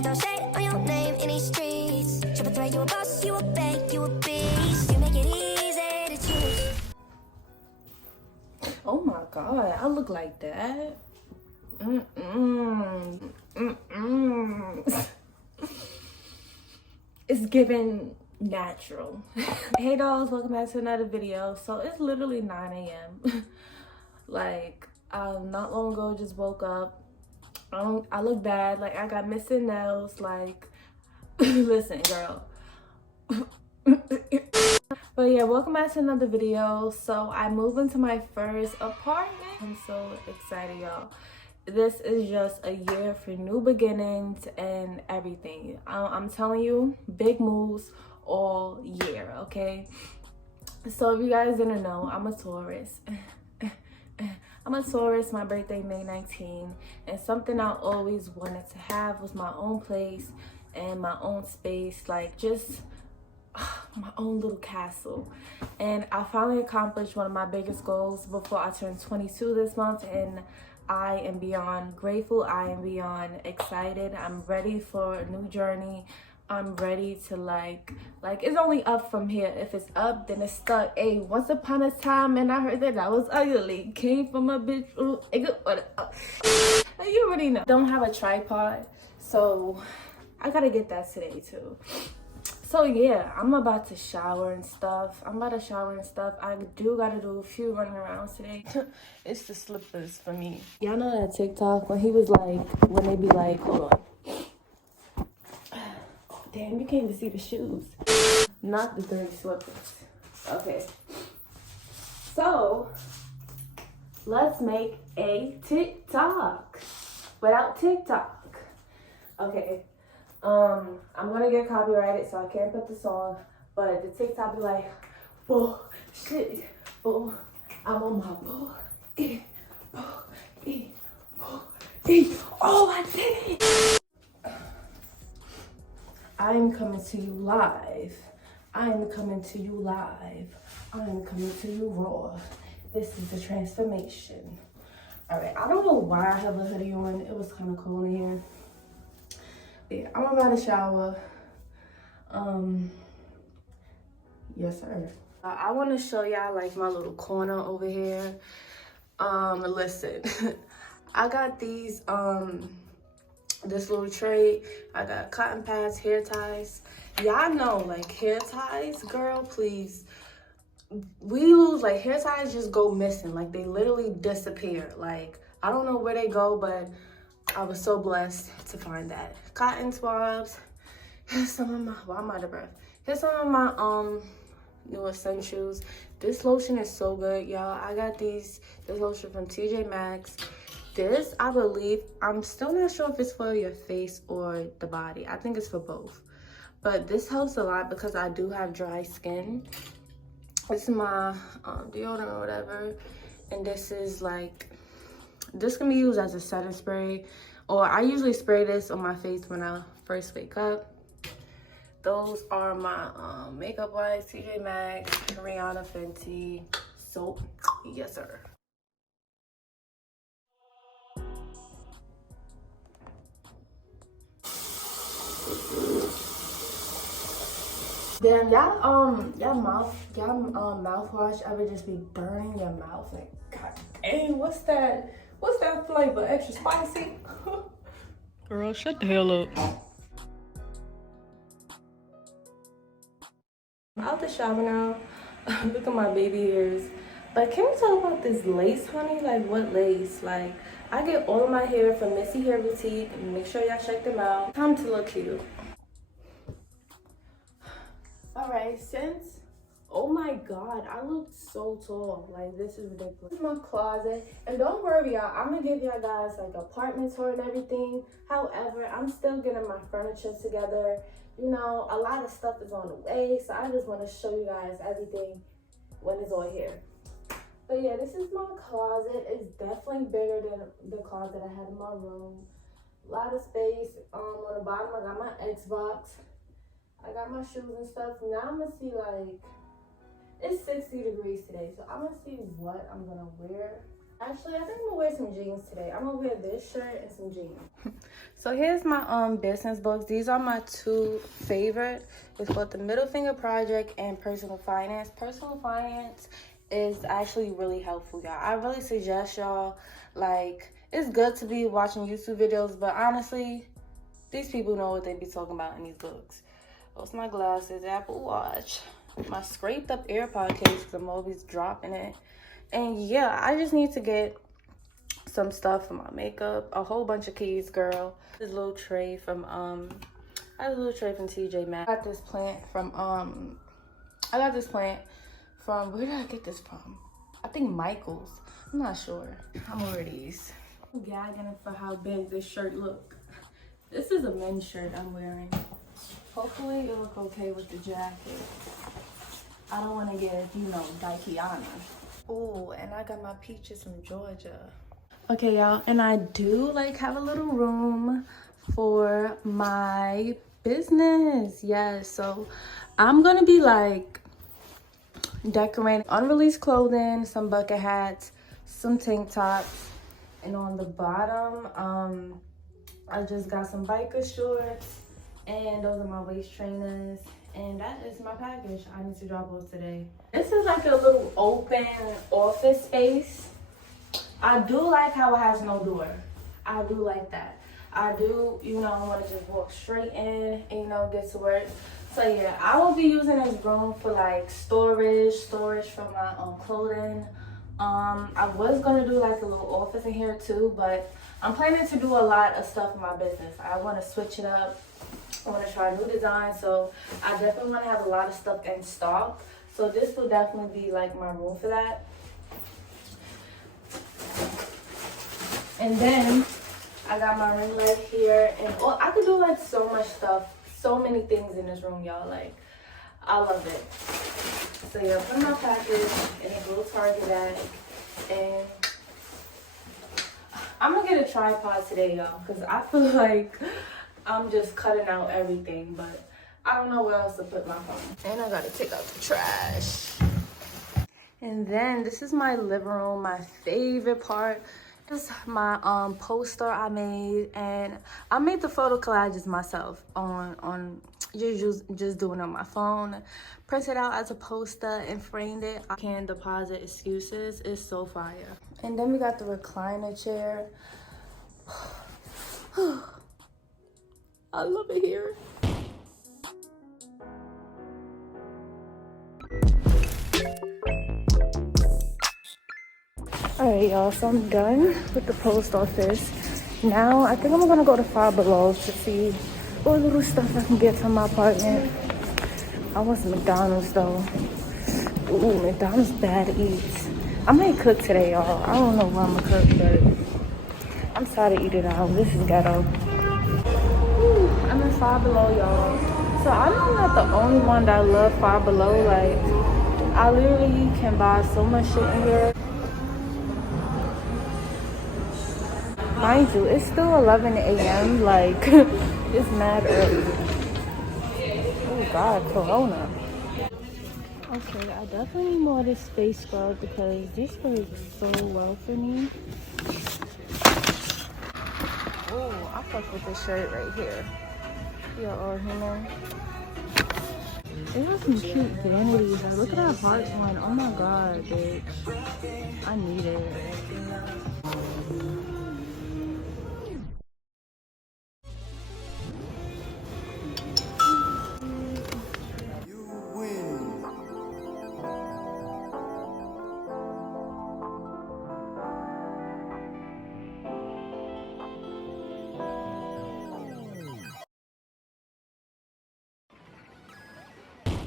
gonna throw shade on your name in these streets. Triple threat, you a boss, you a bank, you a beast. You make it easy to choose. Oh my god, I look like that. It's giving natural. Hey dolls, welcome back to another video. So it's literally 9 a.m. Like, not long ago just woke up. I look bad, like I got missing nails, like listen girl. But yeah, welcome back to another video. So I moved into my first apartment. I'm so excited, y'all. This is just a year for new beginnings and everything. I'm telling you, big moves all year, okay? So if you guys didn't know, I'm a Taurus. I'm a Taurus, my birthday May 19, and something I always wanted to have was my own place and my own space, like just my own little castle. And I finally accomplished one of my biggest goals before I turned 22 this month, and I am beyond grateful. I am beyond excited. I'm ready for a new journey. I'm ready to like it's only up from here. If it's up, then it's stuck. Hey, once upon a time, and I heard that I was ugly. Came from a bitch. You already know. Don't have a tripod, so I gotta get that today too. So yeah, I'm about to shower and stuff. I do gotta do a few running arounds today. It's the slippers for me. Y'all know that TikTok when he was like, when they be like, hold on. Damn, you can't even see the shoes. Not the dirty slippers. Okay. So, let's make a TikTok without TikTok. Okay. I'm gonna get copyrighted, so I can't put the song, but the TikTok be like, bullshit, bull, I'm on my bull, oh, I did it! I am coming to you live. I am coming to you raw. This is the transformation. All right, I don't know why I have a hoodie on. It was kind of cold in here. Yeah, I'm about to shower. Yes, sir. I want to show y'all like my little corner over here. Listen, I got these, this little tray. I got cotton pads, hair ties. Y'all know, like, hair ties, girl, please. We lose, like, hair ties just go missing. Like, they literally disappear. Like, I don't know where they go, but I was so blessed to find that. Cotton swabs. Here's some of my, well, I'm out of breath. Here's some of my new essentials. This lotion is so good, y'all. I got this lotion from TJ Maxx. This, I believe, I'm still not sure if it's for your face or the body. I think it's for both. But this helps a lot because I do have dry skin. This is my deodorant or whatever. And this is like, this can be used as a setting spray, or I usually spray this on my face when I first wake up. Those are my makeup wipes, TJ Maxx, Rihanna Fenty soap. Yes, sir. Damn, y'all mouthwash ever just be burning your mouth? Like, god dang, what's that flavor? Extra spicy? Girl, shut the hell up. I'm out the shower now. Look at my baby hairs. But can we talk about this lace, honey? Like, what lace? Like, I get all of my hair from Missy Hair Boutique. Make sure y'all check them out. Time to look cute. Alright, since, oh my god, I look so tall. Like, this is ridiculous. This is my closet. And don't worry, y'all, I'm gonna give y'all guys like apartment tour and everything. However, I'm still getting my furniture together. You know, a lot of stuff is on the way, so I just want to show you guys everything when it's all here. But yeah, this is my closet. It's definitely bigger than the closet I had in my room. A lot of space. On the bottom, I got my Xbox. I got my shoes and stuff. Now I'm gonna see, like, it's 60 degrees today, so I'm gonna see what I'm gonna wear Actually, I think I'm gonna wear some jeans today. I'm gonna wear this shirt and some jeans. So here's my business books. These are my two favorite. It's called The Middle Finger Project and Personal Finance. Personal Finance is actually really helpful, y'all. I really suggest y'all, like, it's good to be watching YouTube videos, but honestly, these people know what they be talking about in these books. Those my glasses, Apple Watch, my scraped up AirPod case because I'm always dropping it. And yeah, I just need to get some stuff for my makeup, a whole bunch of keys, girl. This little tray from I have a little tray from TJ Maxx. I got this plant from where did I get this from? I think Michael's. I'm not sure. I'm over these. I'm gagging for how big this shirt look. This is a men's shirt I'm wearing. Hopefully it'll look okay with the jacket. I don't want to get, you know, Daikiana. Oh, and I got my peaches from Georgia. Okay, y'all, and I do like have a little room for my business. Yes, so I'm gonna be like decorating unreleased clothing, some bucket hats, some tank tops, and on the bottom, I just got some biker shorts, and those are my waist trainers. And that is my package I need to drop off today. This is like a little open office space. I do like how it has no door. I do like that. I do, you know, want to just walk straight in and, you know, get to work. So yeah, I will be using this room for like storage for my clothing. I was gonna do like a little office in here too, but I'm planning to do a lot of stuff in my business. I want to switch it up. I want to try new designs, so I definitely want to have a lot of stuff in stock. So this will definitely be like my room for that. And then I got my ring light here, and I could do like so much stuff, so many things in this room, y'all. Like, I love it. So yeah, put my package in a little Target bag, and I'm gonna get a tripod today, y'all, because I feel like I'm just cutting out everything, but I don't know where else to put my phone. And I gotta take out the trash. And then this is my living room, my favorite part. This is my poster I made, and I made the photo collages myself on just doing it on my phone. Printed out as a poster and framed it. I can't deposit excuses. It's so fire. And then we got the recliner chair. I love it here. Alright, y'all, so I'm done with the post office. Now, I think I'm gonna go to Five Below to see what little stuff I can get from my apartment. I want some McDonald's, though. Ooh, McDonald's bad eats. I might cook today, y'all. I don't know what I'm gonna cook, but I'm tired of eating out. This is ghetto. Ooh, I'm in Five Below, y'all. So I'm not the only one that love Five Below. Like, I literally can buy so much shit in here. Mind you, it's still 11 a.m. Like, it's mad early. Oh God, Corona. Okay, I definitely need more of this face scrub because this works so well for me. Oh, I fuck with this shirt right here. You're all human. They have some cute vanities. Look at that heart one. Oh my God, bitch. I need it.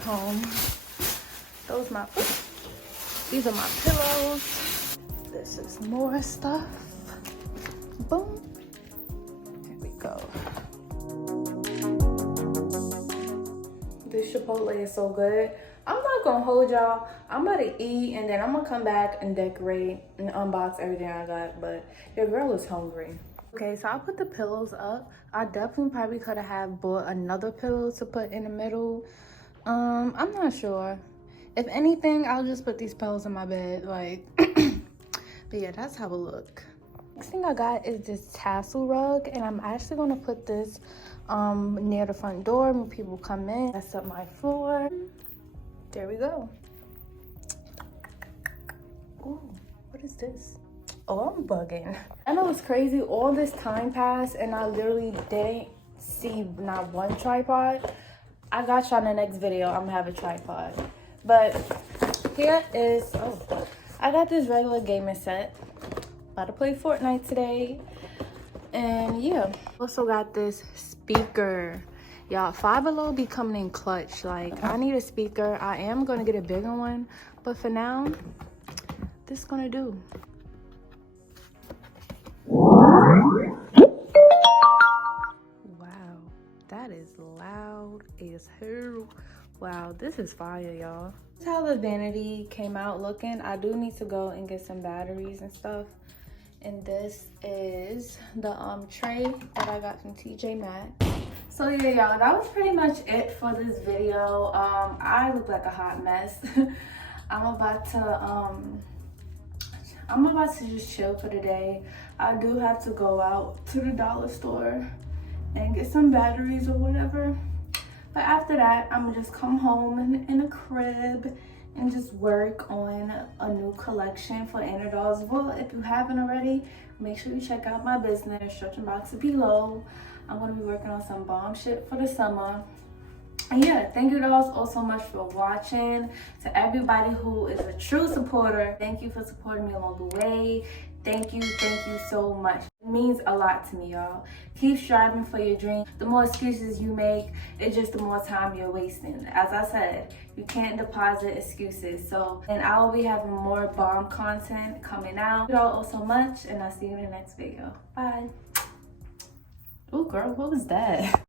Home. These are my pillows. This is more stuff. Boom. Here we go. This Chipotle is so good. I'm not gonna hold y'all. I'm about to eat and then I'm gonna come back and decorate and unbox everything I got, but your girl is hungry. Okay, so I put the pillows up. I definitely probably could have bought another pillow to put in the middle. I'm not sure. If anything, I'll just put these pillows in my bed. Like, But yeah, that's how it look. Next thing I got is this tassel rug, and I'm actually gonna put this near the front door when people come in. Mess up my floor. There we go. Ooh, what is this? Oh, I'm bugging. I know it's crazy. All this time passed and I literally didn't see not one tripod. I got y'all in the next video. I'm gonna have a tripod. But here is, oh, I got this regular gaming set. About to play Fortnite today. And yeah, also got this speaker. Y'all, Five Below be coming in clutch. Like, I need a speaker. I am gonna get a bigger one, but for now, this is gonna do. Wow, that is loud as hell. Wow, this is fire, y'all. This is how the vanity came out looking. I do need to go and get some batteries and stuff. And this is the tray that I got from TJ Maxx. So yeah, y'all, that was pretty much it for this video. I look like a hot mess. I'm about to just chill for the day. I do have to go out to the dollar store and get some batteries or whatever. But after that, I'm gonna just come home in a crib and just work on a new collection for $8. Well, if you haven't already, make sure you check out my business, instruction box below. I'm gonna be working on some bomb shit for the summer. And yeah, thank you guys all so much for watching. To everybody who is a true supporter, thank you for supporting me along the way. Thank you so much. It means a lot to me, y'all. Keep striving for your dream. The more excuses you make, it's just the more time you're wasting. As I said, you can't deposit excuses. So, and I will be having more bomb content coming out. Thank you all so much, and I'll see you in the next video. Bye. Oh, girl, what was that?